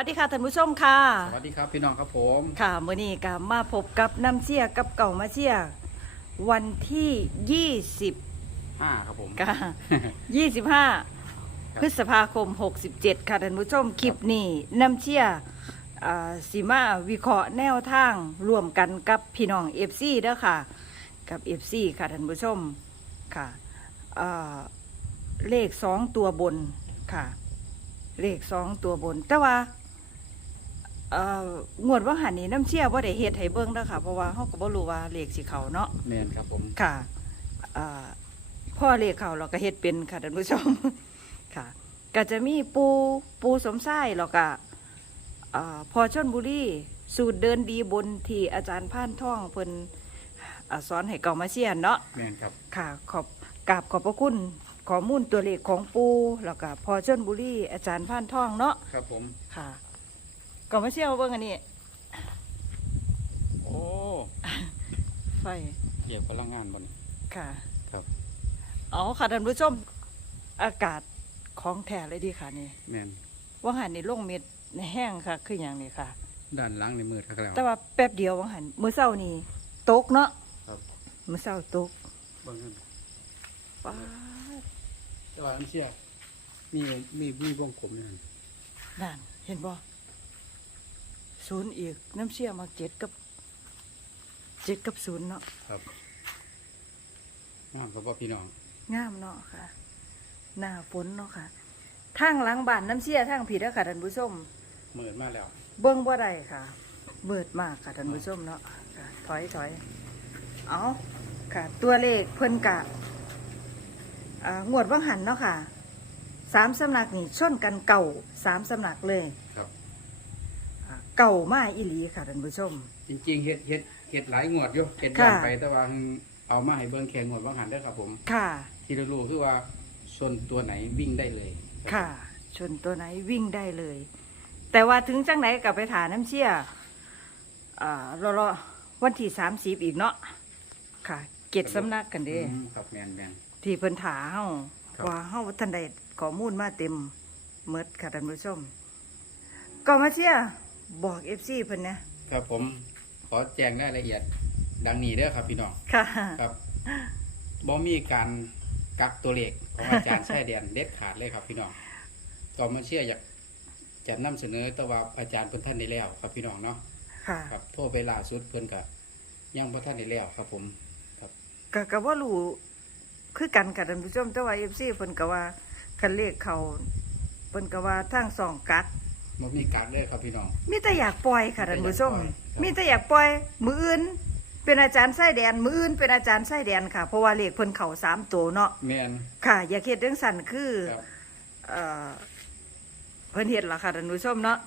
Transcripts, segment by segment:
สวัสดีค่ะท่านผู้ชมค่ะ สวัสดีครับพี่น้องครับผม ค่ะมื้อนี้ก็มาพบกับน้ำเชี่ยกับเก่ามาเชี่ยวันที่20ห้าครับผมค่ะ25พฤษภาคม67ค่ะท่านผู้ชมคลิปนี้น้ำเชี่ยอ่าสีมาวิเคราะห์แนวทางร่วมกันกับพี่น้อง FC เด้อค่ะ กับ FC ค่ะท่านผู้ชมค่ะอ่าเลขสองตัวบนค่ะ เลขสองตัวบนแต่ว่า เอ่องวดว่าหันนี้น้ำเชี่ยว่าได้เฮ็ดให้เบิ่งเด้อค่ะ เพราะว่าเฮาก็บ่รู้ว่าเลขสิเขาเนาะแมนครับผมค่ะอ่าพ่อเลขเขาเราก็เฮ็ดเป็นค่ะท่านผู้ชม ค่ะ ก็จะมีปูปูสมไส้แล้วก็อ่าพอชนบุรีสูตรเดินดีบนที่อาจารย์พานท่องเพิ่นอ่าสอนให้เก่ามาเชียนเนาะ แมนครับ ค่ะขอบกราบขอบพระคุณข้อมูลตัวเลขของปูแล้วก็พอชนบุรีอาจารย์พานท่องเนาะครับผม ค่ะเก่ามาเชียนเบิ่งอันนี้ โอ้ ไฟ เกี่ยวพลังงานบนค่ะ ครับ เอาค่ะท่านผู้ชม อากาศของแท้เลยดีค่ะนี่ แมนว่างหันนี่ลงเม็ดแห้งค่ะ คืออย่างนี้ค่ะ ด้านหล้างในมือครับแล้ว แต่ว่าแป๊บเดียวว่างหันมื้อเช้านี่ตกเนาะครับ มื้อเช้าตกเบางกันป๊าดแต่ว่าอันเชี่ยมีมีมีวงกลมนี่นั่นเห็นบ่ ศูนย์อีก น้ำเชี่ยมาเจ็ดกับเจ็ดกับศูนย์เนาะครับงามครับพ่อพี่น้องงามเนาะค่ะ หน้าฝนเนาะค่ะทางหลังบ้านน้ำเชี่ยทางผิดแล้วค่ะท่านผู้ชมเหมือนมาแล้ว เบิ้งบ่ได้ค่ะมืดมากค่ะท่านผู้ชมเนาะค่ะถอยถอยเอาค่ะ ตัวเลขเพิ่นกะอ่างวดว่างหันเนาะค่ะสามสำนักนี่ชนกันเก่าสามสำนักเลย ครับอ่า เก่ามาอีหลีค่ะท่านผู้ชม จริงๆเฮ็ดเฮ็ดเฮ็ดหลายงวดอยู่เฮ็ดค่ะย้อนไปแต่ว่าเอามาให้เบิ่งแข่งงวดบางหันได้อครับผม ค่ะ ที่เรารู้คือว่าส่วนตัวไหนวิ่งได้เลยค่ะ ชนตัวไหนวิ่งได้เลย แต่ว่าถึงจังไหนกับไปถาน้ำเชี่ยอ่ารอรอวันที่สามสิบอีกเนาะค่ะ เกตสำนักกันเด้ อืมครับแมนแมน ที่เพิ่นถาเฮาครับ ว่าเฮาท่านใดข้อมูลมาเต็มเมดค่ะท่านผู้ชมก็มาเชียร์ บอก FC เพิ่นนะครับผมขอแจ้งรายละเอียดดังนี้เด้อครับ พี่น้องค่ะ ครับบ่มีการกักตัวเลขของอาจารย์ชายแดนเด็ดขาดเลยครับ พี่น้องก็มาเชื่ออยากจะนำเสนอแต่ว่าอาจารย์เพิ่นท่านได้แล้ว ครับพี่น้องเนาะค่ะครับโทรไปล่าสุดเพิ่นก็ยังบ่ท่านได้แล้วครับผม ครับก็ก็บ่รู้คือกันค่ะท่านผู้ชมแต่ว่า FC เพิ่นก็ว่าคันเลขเขาเพิ่นก็ว่าทางสองกั กบ่มีกักเลยครับพี่น้อง มีแต่อยากปล่อยค่ะท่านผู้ชมมีแต่อยากปล่อยครับมีแต่อยากปล่อย มืออื่น เป็นอาจารย์ไส้แดน มืออื่นเป็นอาจารย์ไส้แดนค่ะ เพราะว่าเลขเพิ่นเข้าสามตัวเนาะ แม่นค่ะ อย่าเฮ็ดจังสั่นคือครับเอ่อเพิ่นเห็นละค่ะท่านผู้ชมเนาะ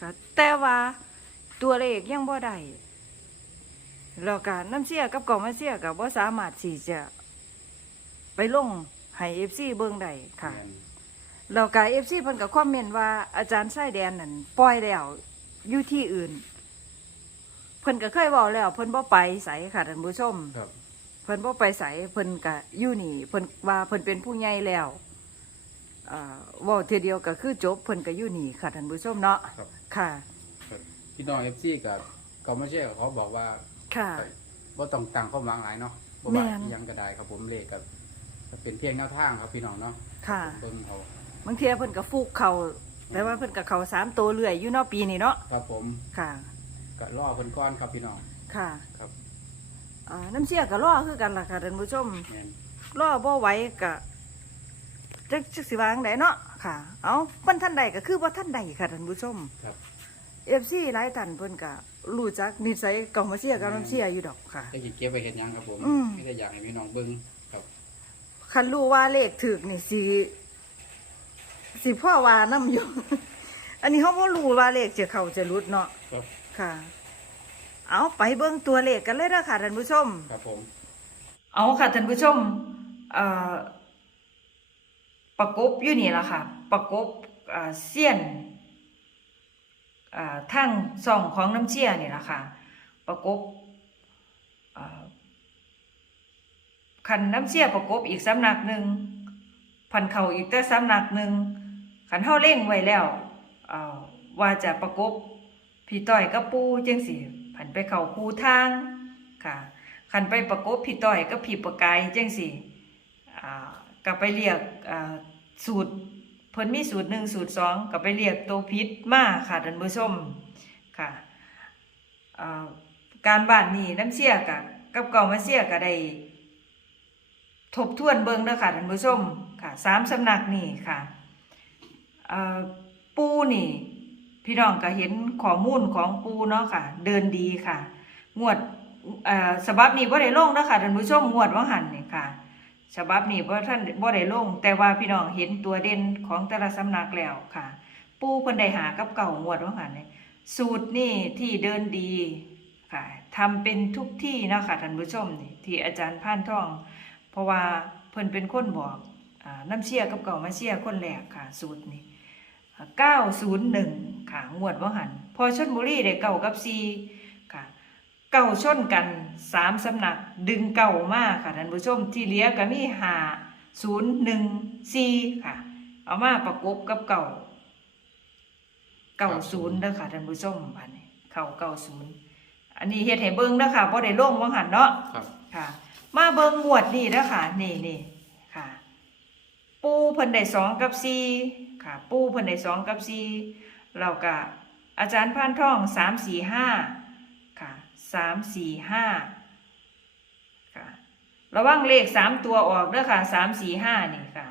ค่ะแต่ว่าตัวเลขยังบ่ได้แล้วก็น้ำเสียกับกล่องมาเสียกับบ่สามารถที่จะ ไปลงให้ FC เบิ่งได้ค่ะ แม่น แล้วก็ FC เพิ่นก็คอมเมนต์ว่าอาจารย์ไส้แดนนั่นปล่อยแล้วอยู่ที่อื่น เพิ่นก็เคยบอกแล้ว เพิ่นบ่ไปไสค่ะท่านผู้ชม ครับ เพิ่นบ่ไปไสเพิ่นก็อยู่นี่ เพิ่นว่าเพิ่นเป็นผู้ใหญ่แล้วอ่าเว้าเทียเดียวก็คือจบเพิ่นก็อยู่นี่ค่ะท่านผู้ชมเนาะครับ ค่ะครับพี่น้อง FC ก็ก็มาเชื่อเขาบอกว่าค่ะบ่ต้องตั้งความหวังหลายเนาะบ่แม่ว่านอิหยังก็ได้ครับผมเลขก็ก็เป็นเพียงแนวทางครับพี่น้องเนาะค่ะ เบิ่งเอา บางเทียเพิ่นก็ฟูกเขาแต่ว่าเพิ่นก็เขาสามตัวเรื่อยอยู่เนาะปีนี้เนาะครับผมค่ะ ก็รอเพิ่นก่อนครับพี่น้องค่ะครับอ่าน้ำเชี่ยก็รอคือกันล่ะค่ะท่านผู้ชม แม่นรอบ่ไหวก็จักจักสิวาจั่งใดเนาะค่ะ เอาเพิ่นท่านใดก็คือว่าท่านใดค่ะท่านผู้ชมครับ FC หลายท่านเพิ่นก็รู้จักนิสัยเก่ามาเชียกับน้ำเชียอยู่ดอกค่ะจะสิเก็บไว้เฮ็ดหยังครับผมอืม ไม่ได้อยากให้พี่น้องเบิ่งครับคันรู้ว่าเลขถึกนี่สิ สิพ่อว่าน้ำอยู่ อันนี้เขาบ่รู้ว่าเลขจะเข้าจะรุดเนาะครับ ค่ะ เอาไปเบิ่งตัวเลขกันเลยเด้อค่ะท่านผู้ชม ครับผมเอาค่ะท่านผู้ชมเอ่อประกบอยู่นี่ล่ะค่ะ ประกบอ่าเสี้ยนอ่าทางซ่องของน้ำเชี่ยนี่ล่ะค่ะ ประกบอ่าคันน้ำเชี่ยประกบอีกสำนักหนึ่ง พันเข่าอีกแต่สำหนักหนึ่งคันเฮาเล่งไว้แล้วอ่าว่าจะประกบพี่ต้อยกับปูจังสิผันไปเข้าคูทางค่ะคันไปประกบพี่ต้อยกับพี่ประกายจังสิอ่าก็ไปเรียกอ่าสูตรเพิ่นมีสูตรหนึ่งสูตรสองก็ไปเรียกตัวพิษมาค่ะท่านผู้ชมค่ะอ่าการบ้านนี้น้ำเสียกับกับเก่ามาเสียก็ได้ทบทวนเบิงเด้อค่ะท่านผู้ชม ค่ะสามสำนักนี่ค่ะปูนี่ พี่น้องก็เห็นข้อมูลของปูเนาะค่ะ เดินดีค่ะ งวดเอ่อฉบับนี้บ่ได้ลงเด้อค่ะท่านผู้ชมงวดว่าหันนี่ค่ะฉบับนี้บ่ท่านบ่ได้ลง แต่ว่าพี่น้องเห็นตัวเด่นของแต่ละสำนักแล้วค่ะ ปูเพิ่นได้หากับเก่างวดว่าหันนี่สูตรนี่ที่เดินดีค่ะทำเป็นทุกที่เนาะค่ะท่านผู้ชมนี่ที่อาจารย์พานท่อง เพราะว่าเพิ่นเป็นคนบอก น้ำเชี่ยกับเก่ามาเชี่ยคนแรกค่ะ สูตรนี้เก้าศูนย์หนึ่งค่ะงวดว่าหัน พอชนบุรีได้เก่ากับซีค่ะ เก่าชนกันสามสำนัก ดึงเก่ามากค่ะท่านผู้ชมที่เหลี้ยก็มีหาศูนย์หนึ่งซีค่ะ เอามาประกบกับเก่าเก่าศูนย์เด้อค่ะท่านผู้ชมอันนี้เข่าเก่าศูนย์อันนี้เฮ็ดให้เบิ่งเด้อค่ะบ่ได้ลงว่าหันเนาะครับค่ะ มาเบิงงวดนี่นะค่ะนี่นี่ค่ะ ปูเพิ่นได้สองกับสี่ค่ะ ปูเพิ่นได้สองกับสี่เราก็อาจารย์พานท่องสามสี่ห้าค่ะสามสี่ห้าค่ะระวังเลขสามตัวออกเด้อค่ะสามสี่ห้านี่ค่ะ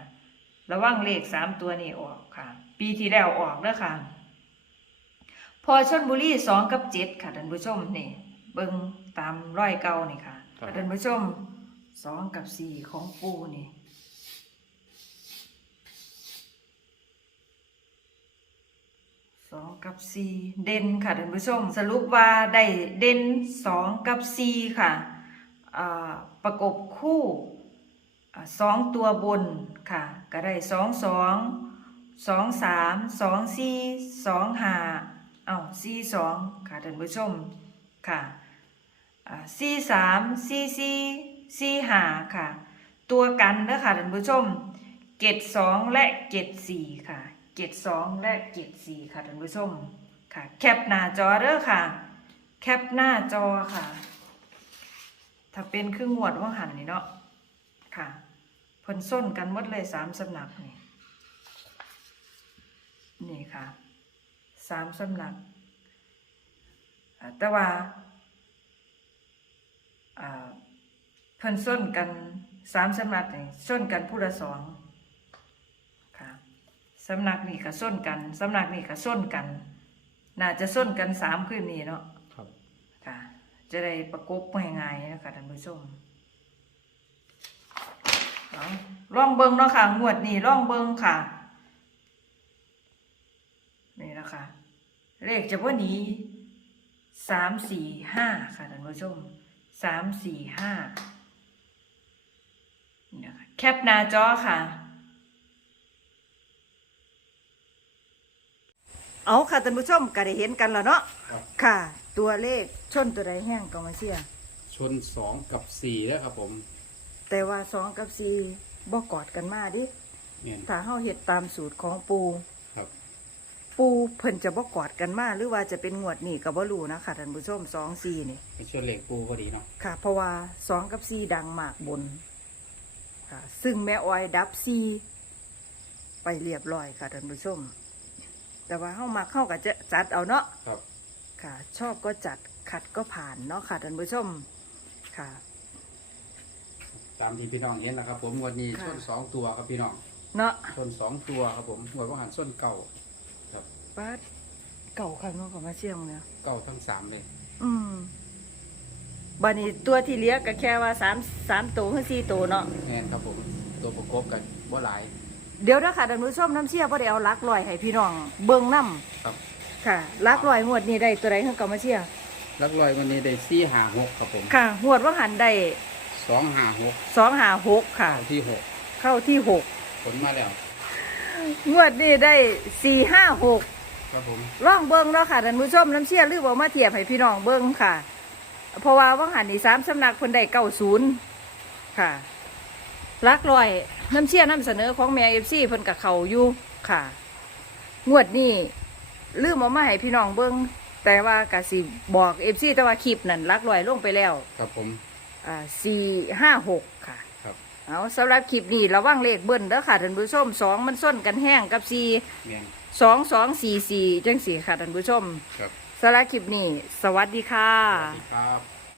ระวังเลขสามตัวนี่ออกค่ะ ปีที่แล้วออกเด้อค่ะ พอชนบุรีสองกับเจ็ดค่ะท่านผู้ชมนี่เบิ่งตามร้อยเก่านี่ค่ะครับท่านผู้ชมสองกับสี่ของปูนี่ สองกับสี่เด่นค่ะท่านผู้ชม สรุปว่าได้เด่นสองกับสี่ค่ะประกบคู่สองตัวบนค่ะ ก็ได้สองสองสองสามสองสี่สองห้าเอ้าสี่สองค่ะท่านผู้ชมค่ะสี่สามสี่สี่สี่ห้าค่ะ ตัวกันเด้อค่ะท่านผู้ชมเกตสองและเกตสี่ค่ะ เกตสองและเกตสี่ค่ะท่านผู้ชมค่ะ แคปหน้าจอเด้อค่ะ แคปหน้าจอค่ะ ถ้าเป็นคืองวดว่างหันนี่เนาะค่ะเพิ่นส้นกันหมดเลยสามสำนักนี่นี่ค่ะสามสำนักแต่ว่าเพิ่นส้นกันสามสำนักนี่ส้นกันผู้ละสอง สำนักนี่ก็ส้นกันสำนักนี่ก็ส้นกัน น่าจะส้นกันสามคืนนี้เนาะครับค่ะ จะได้ประกบง่ายๆนะคะท่านผู้ชมเอาล่องเบิงเนาะค่ะงวดนี้ล่องเบิงค่ะ นี่นะคะเลขจะว่านี้สามสี่ห้าค่ะท่านผู้ชมสามสี่ห้านี่นะคะแคปหน้าจอค่ะ เอาค่ะท่านผู้ชมก็ได้เห็นกันแล้วเนาะครับ ค่ะ ตัวเลขชนตัวใดแห้งก็มาเชียร์ชนสองกับสี่แล้วครับผมแต่ว่าสองกับสี่บ่กอดกันมาดิเนี่ยถ้าเฮาเฮ็ดตามสูตรของปู ครับ ปูเพิ่นจะบ่กอดกันมาหรือว่าจะเป็นงวดนี้ก็บ่รู้นะค่ะท่านผู้ชมสองสี่นี่ เป็นชนเหล็กปูพอดีเนาะ ค่ะ เพราะว่าสองกับสี่ดังมากบน ค่ะ ซึ่งแม่ออยดับสี่ไปเรียบร้อยค่ะท่านผู้ชม แต่ว่าเฮามักเฮาก็จะจัดเอาเนาะครับ ค่ะ ชอบก็จัดขัดก็ผ่านเนาะค่ะท่านผู้ชมค่ะ ตามที่พี่น้องเห็นนะครับ ผมงวันนี้ค่ะชนสองตัวครับพี่น้องเนาะชนสองตัวครับผมงวดว่าหันส้นเก่าครับป้าดเก่าค่ะเนาะของมาเชียงเนี่ยเก่าทั้งสามเลยอืมบันนี้ตัวที่เลี้ยงก็แค่ว่าสามสามตัวถึงสี่ตัวเนาะแน่นครับผม ตัวประกบกันบ่หลาย เดี๋ยวนะค่ะท่านผู้ชมน้ำเชี่ยพ่ได้เอาลักลอยให้พี่น้องเบิ่งน้ครับำค่ะลักลอยงวดนี้ได้ตัวใดขึ้นกับมาเชี่ยลักลอยวันนี้ได้สี่หาหกครับผมค่ะงวดว่าหันได้สองหาหกสองหาหกค่ะ เอาที่หกเข้าที่หกผลมาแล้ว งวดนี้ได้สี่ห้าหกครับผม ร่องเบิ้งแล้วค่ะท่านผู้ชมน้ำเชี่ยหรือว่ามาเทียบให้พี่น้องเบิ้งค่ะ เพราะว่าว่างหันนี่สามสำนักเพิ่นได้เก้าศูนย์ค่ะ ลักลอยน้ำเชี่ยน้ำเสนอของแม่เอฟซีเพิ่นกับเขาอยู่ค่ะ งวดนี้ลืมเอามาให้พี่น้องเบิ่งแต่ว่ากะสิบอกเอฟซีแต่ว่าคลิปนั่นลักลอยลงไปแล้ว ครับผมอ่าสี่ห้าหกค่ะครับ เอาสำหรับคลิปนี้ระวังเลขเบิ้ลเด้อค่ะท่านผู้ชมสองมันส้นกันแห้งกับสี่แม่นสองสองสี่สี่จังสี่ค่ะท่านผู้ชมครับสำหรับคลิปนี้ สวัสดีค่ะ สวัสดีครับ